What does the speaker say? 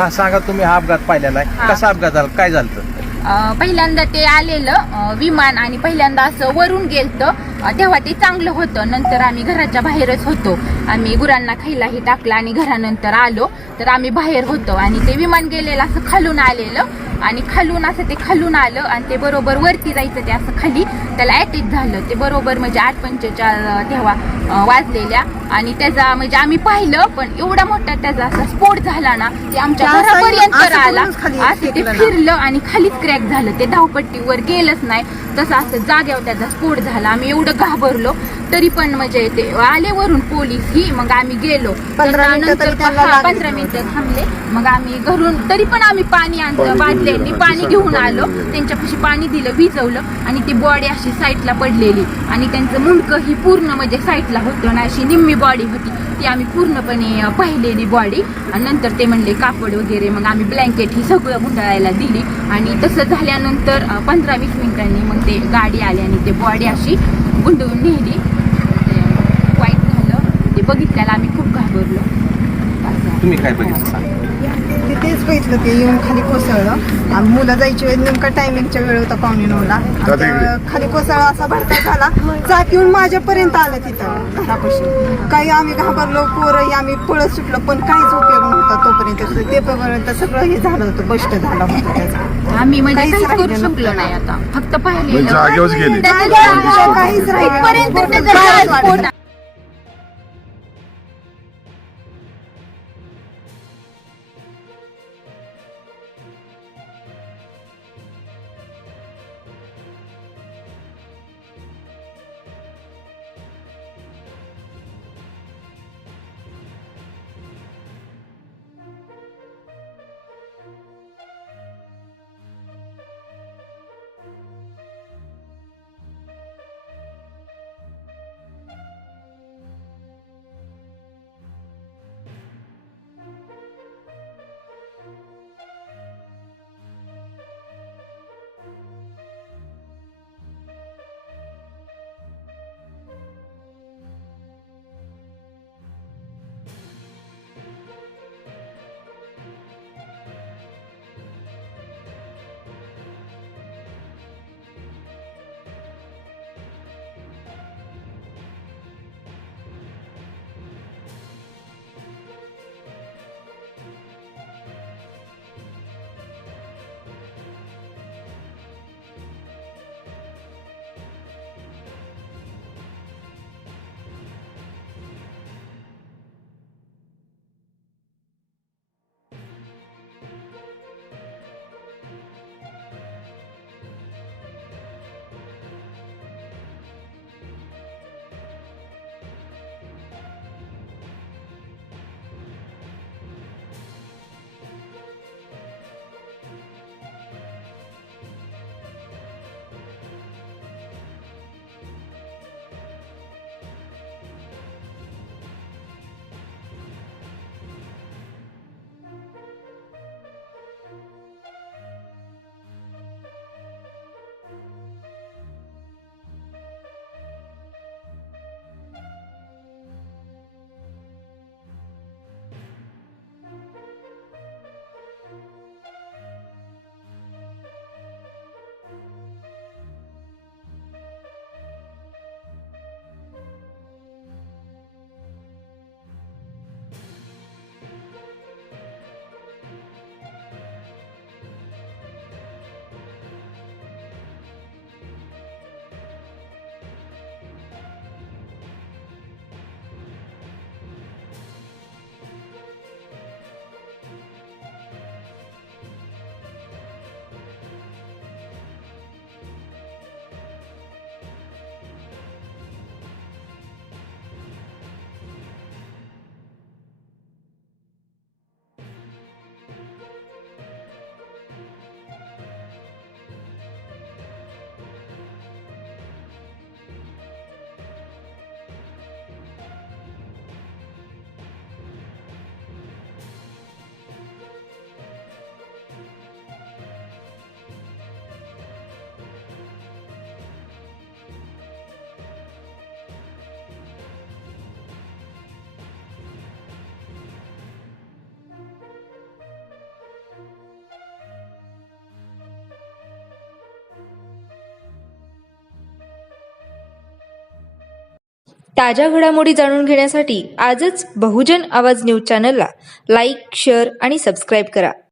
हा सांगा, तुम्ही हा अपघात पाहिलेला आहे, कसा अपघात झाला, काय झालं? पहिल्यांदा ते आलेलं विमान आणि पहिल्यांदा असं वरून गेलतं तेव्हा ते चांगलं होतं. नंतर आम्ही घराच्या बाहेरच होतो. आम्ही गुरांना खायलाही टाकलं आणि घरानंतर आलो तर आम्ही बाहेर होतो आणि ते विमान गेलेलं असं खालून आलेलं आणि खालून असं ते खालून आलं आणि ते बरोबर वरती जायचं ते असं खाली त्याला अटॅक झालं. ते बरोबर म्हणजे 8:45 तेव्हा वाजलेल्या आणि त्याचा म्हणजे आम्ही पाहिलं पण एवढा मोठा त्याचा असा स्फोट झाला ना ते आमच्या घरापर्यंत आला. असं ते फिरलं आणि खालीच क्रॅक झालं. ते धावपट्टीवर गेलंच नाही, तसं असं जाग्यावर त्याचा स्फोट झाला. आम्ही एवढं घाबरलो तरी पण म्हणजे ते आले वरून पोलीस ही, मग आम्ही गेलो. 15 मिनिटं थांबले. मग आम्ही घरून तरी पण आम्ही पाणी आणलं, बादल्यांनी पाणी घेऊन आलो. त्यांच्यापाशी पाणी दिलं, विजवलं आणि ती बॉडी अशी साईडला पडलेली आणि त्यांचं मुंडकं ही पूर्ण म्हणजे साईडला होतं ना, अशी निम्मी बॉडी होती ती आम्ही पूर्णपणे पाहिलेली बॉडी. आणि नंतर ते म्हणले कापड वगैरे, मग आम्ही ब्लँकेट ही सगळं गुंडाळायला दिली आणि तसं झाल्यानंतर 15-20 मिनिटांनी मग ते गाडी आली आणि ते बॉडी अशी गुंडवून नेली. वाईट झालं ते बघितल्याला, आम्ही खूप घाबरलो. तुम्ही काय बघितलं सांगा? तेच बघितलं, ते येऊन खाली कोसळलं आणि मुलं जायची वेळ नेमका टायमिंगच्या वेळ होता 9:45ला. खाली कोसळला असा भडका झाला, चाक येऊन माझ्यापर्यंत आलं तिथं घरापाशी. काही आम्ही घाबरलो, पोरही आम्ही पळत सुटलो पण काहीच उपयोग नव्हता. तोपर्यंत ते सगळं हे झालं होतं, बस्ट झालं होतं त्याचं. आम्ही म्हणजे काहीच करू शकलो नाही, आता फक्त पाहिलेलं काहीच राहिलं. ताज्या घडामोडी जाणून घेण्यासाठी आजच बहुजन आवाज न्यूज चॅनलला लाईक, शेअर आणि सबस्क्राईब करा.